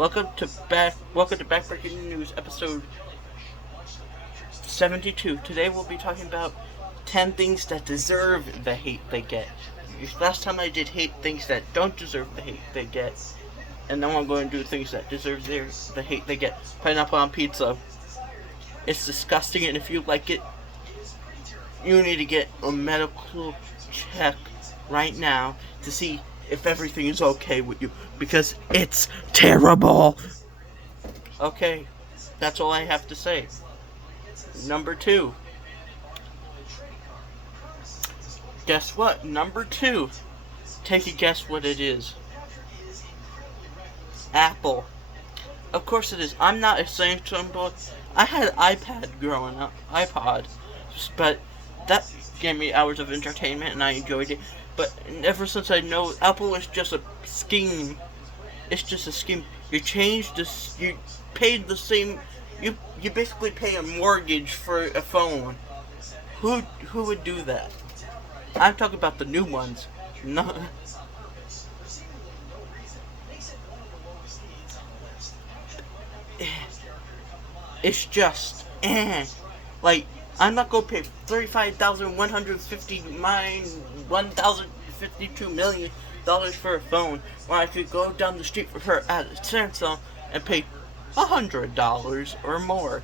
Welcome to Backbreaking News, episode 72. Today we'll be talking about 10 things that deserve the hate they get. Last time I did hate things that don't deserve the hate they get, and now I'm going to do things that deserve the hate they get. Pineapple on pizza. It's disgusting, and if you like it, you need to get a medical check right now to see if everything is okay with you, because it's terrible. Okay, that's all I have to say. Number 2. Guess what? Number 2. Take a guess what it is. Apple. Of course it is. I'm not a Samsung boy. I had an iPad growing up. iPod. But that gave me hours of entertainment and I enjoyed it. But ever since I know, Apple is just a scheme. It's just a scheme. You change this. You paid the same. You basically pay a mortgage for a phone. Who would do that? I'm talking about the new ones. No. It's just like, I'm not gonna pay $1,052 for a phone when I could go down the street for her at Samsung and pay $100 or more.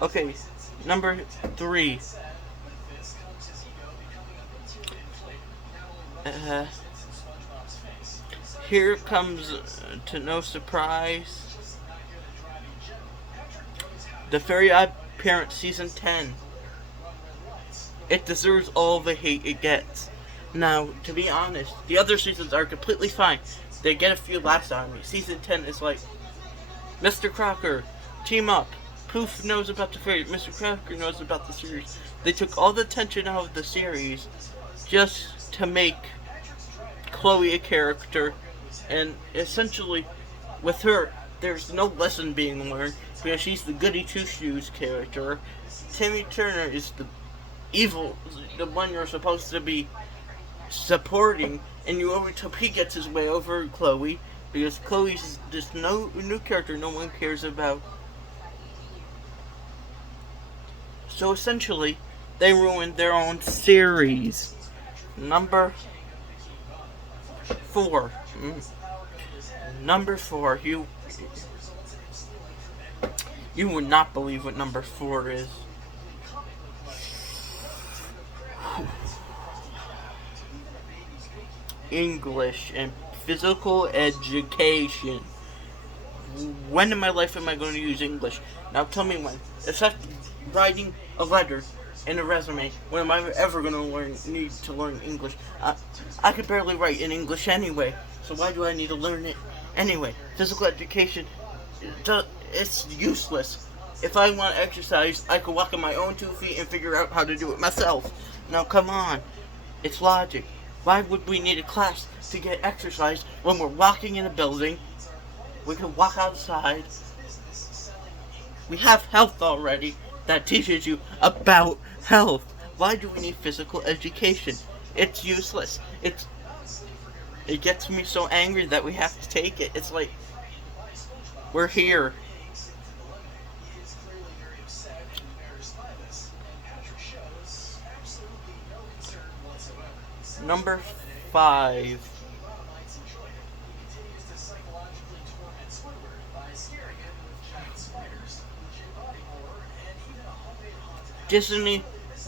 Okay, number 3. Here comes, to no surprise, The Very Odd Parents Season 10. It deserves all the hate it gets. Now, to be honest, the other seasons are completely fine. They get a few laughs out of me. Season 10 is like, Mr. Crocker, team up. Poof knows about the fairy. Mr. Crocker knows about the series. They took all the tension out of the series just to make Chloe a character. And essentially, with her, there's no lesson being learned because she's the goody two-shoes character. Timmy Turner is the evil, the one you're supposed to be supporting, and you always hope he gets his way over Chloe because Chloe's this new character no one cares about. So essentially, they ruined their own series. Number 4. Number 4. You would not believe what number 4 is. English and physical education. When in my life am I going to use English? Now tell me when. Except writing a letter and a resume. When am I ever going to need to learn English? I could barely write in English anyway. So why do I need to learn it anyway? Physical education, it's useless. If I want to exercise, I could walk on my own 2 feet and figure out how to do it myself. Now come on. It's logic. Why would we need a class to get exercise when we're walking in a building? We can walk outside. We have health already that teaches you about health. Why do we need physical education? It's useless. It gets me so angry that we have to take it. It's like, we're here. Number 5.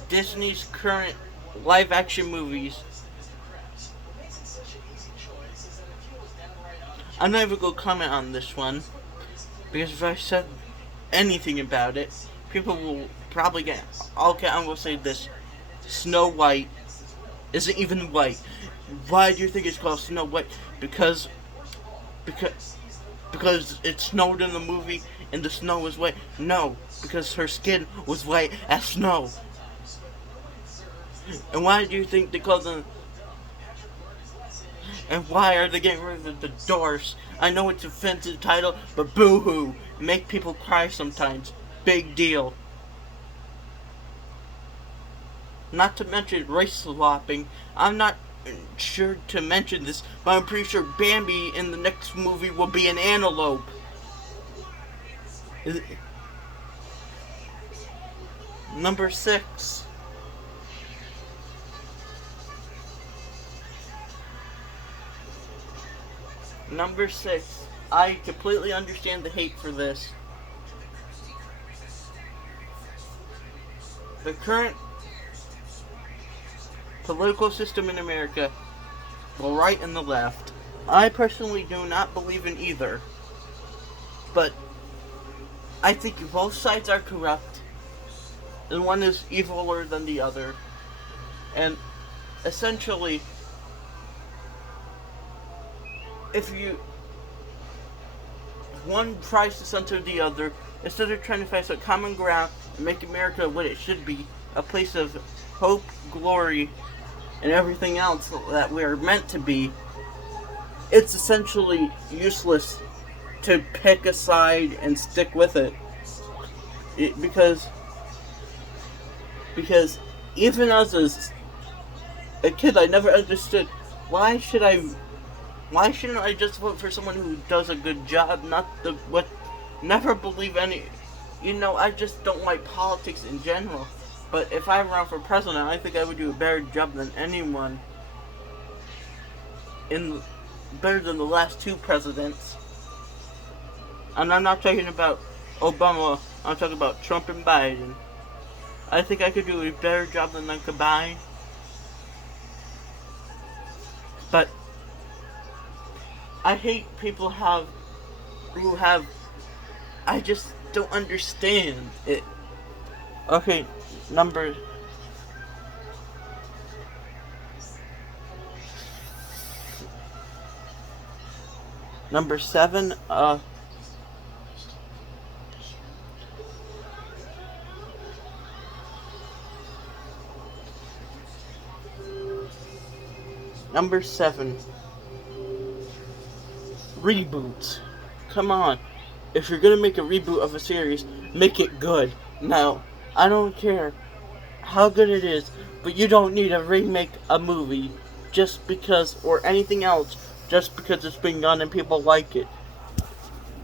Disney's current live action movies. I'm not even going to comment on this one, because if I said anything about it, people will probably get... Okay, I'm going to say this. Snow White isn't even white. Why do you think it's called Snow White? Because it snowed in the movie and the snow was white? No, because her skin was white as snow. And why do you think they call them... And why are they getting rid of the Doors? I know it's an offensive title, but boo-hoo. Make people cry sometimes. Big deal. Not to mention race swapping. I'm not sure to mention this, but I'm pretty sure Bambi in the next movie will be an antelope. Number 6. Number 6. I completely understand the hate for this. The current political system in America, the right and the left, I personally do not believe in either. But I think both sides are corrupt, and one is eviler than the other. And essentially, if one tries to censor the other, instead of trying to find some common ground and make America what it should be, a place of hope, glory, and everything else that we are meant to be, it's essentially useless to pick a side and stick with it. Because even as a kid, I never understood why shouldn't I just vote for someone who does a good job, never believe any, I just don't like politics in general. But if I run for president, I think I would do a better job than anyone better than the last 2 presidents. And I'm not talking about Obama, I'm talking about Trump and Biden. I think I could do a better job than them combined. But I hate people I just don't understand it. Okay, number 7, Number 7. Reboots. Come on. If you're gonna make a reboot of a series, make it good. Now, I don't care how good it is, but you don't need to remake a movie just because, or anything else, just because it's been done and people like it.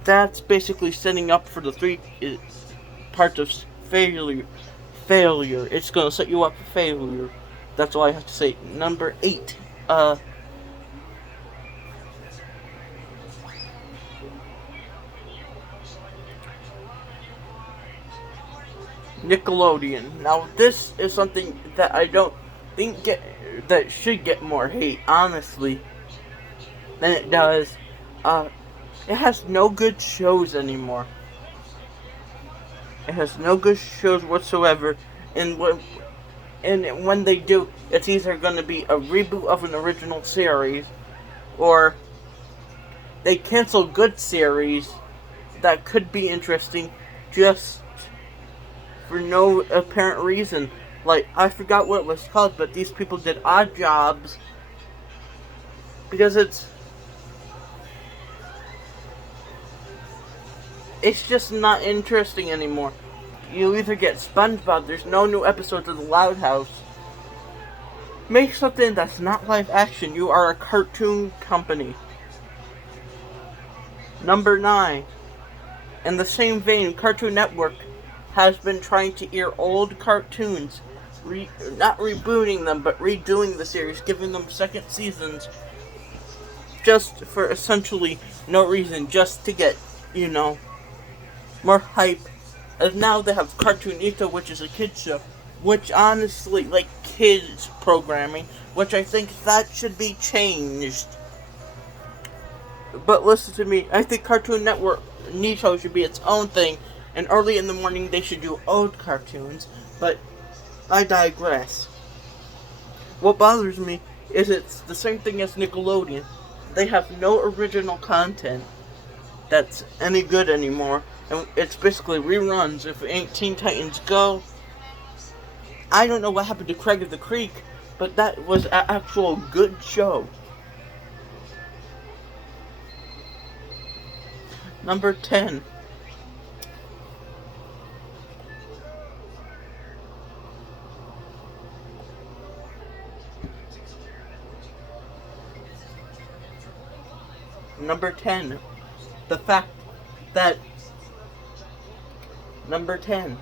That's basically setting up for the 3 parts of failure. It's gonna set you up for failure. That's all I have to say. Number 8. Nickelodeon. Now, this is something that I don't think that should get more hate, honestly, than it does. It has no good shows anymore. It has no good shows whatsoever, and when they do, it's either going to be a reboot of an original series, or they cancel good series that could be interesting just for no apparent reason. Like, I forgot what it was called, but these people did Odd Jobs because it's just not interesting anymore. You either get SpongeBob, there's no new episodes of The Loud House. Make something that's not live action. You are a cartoon company. Number 9. In the same vein, Cartoon Network has been trying to air old cartoons, not rebooting them, but redoing the series, giving them second seasons, just for essentially no reason, just to get, more hype. And now they have Cartoonito, which is a kids show, which honestly, like kids programming, which I think that should be changed. But listen to me, I think Cartoon Network Nito should be its own thing, and early in the morning they should do old cartoons, but I digress. What bothers me is it's the same thing as Nickelodeon. They have no original content that's any good anymore, and it's basically reruns. If it ain't Teen Titans Go, I don't know what happened to Craig of the Creek, but that was an actual good show. Number 10. Number 10, the fact that number 10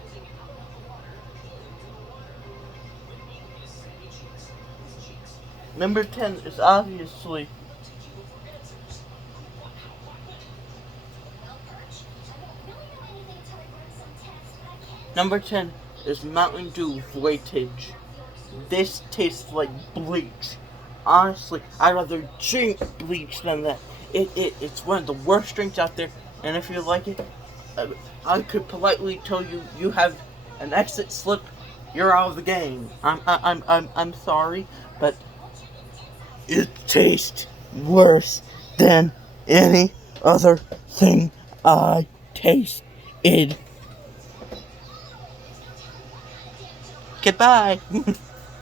number 10 is obviously number 10 is Mountain Dew Voitage. This tastes like bleach. Honestly, I'd rather drink bleach than that. It's one of the worst drinks out there, and if you like it, I could politely tell you you have an exit slip. You're out of the game. I'm sorry, but it tastes worse than any other thing I tasted. Goodbye.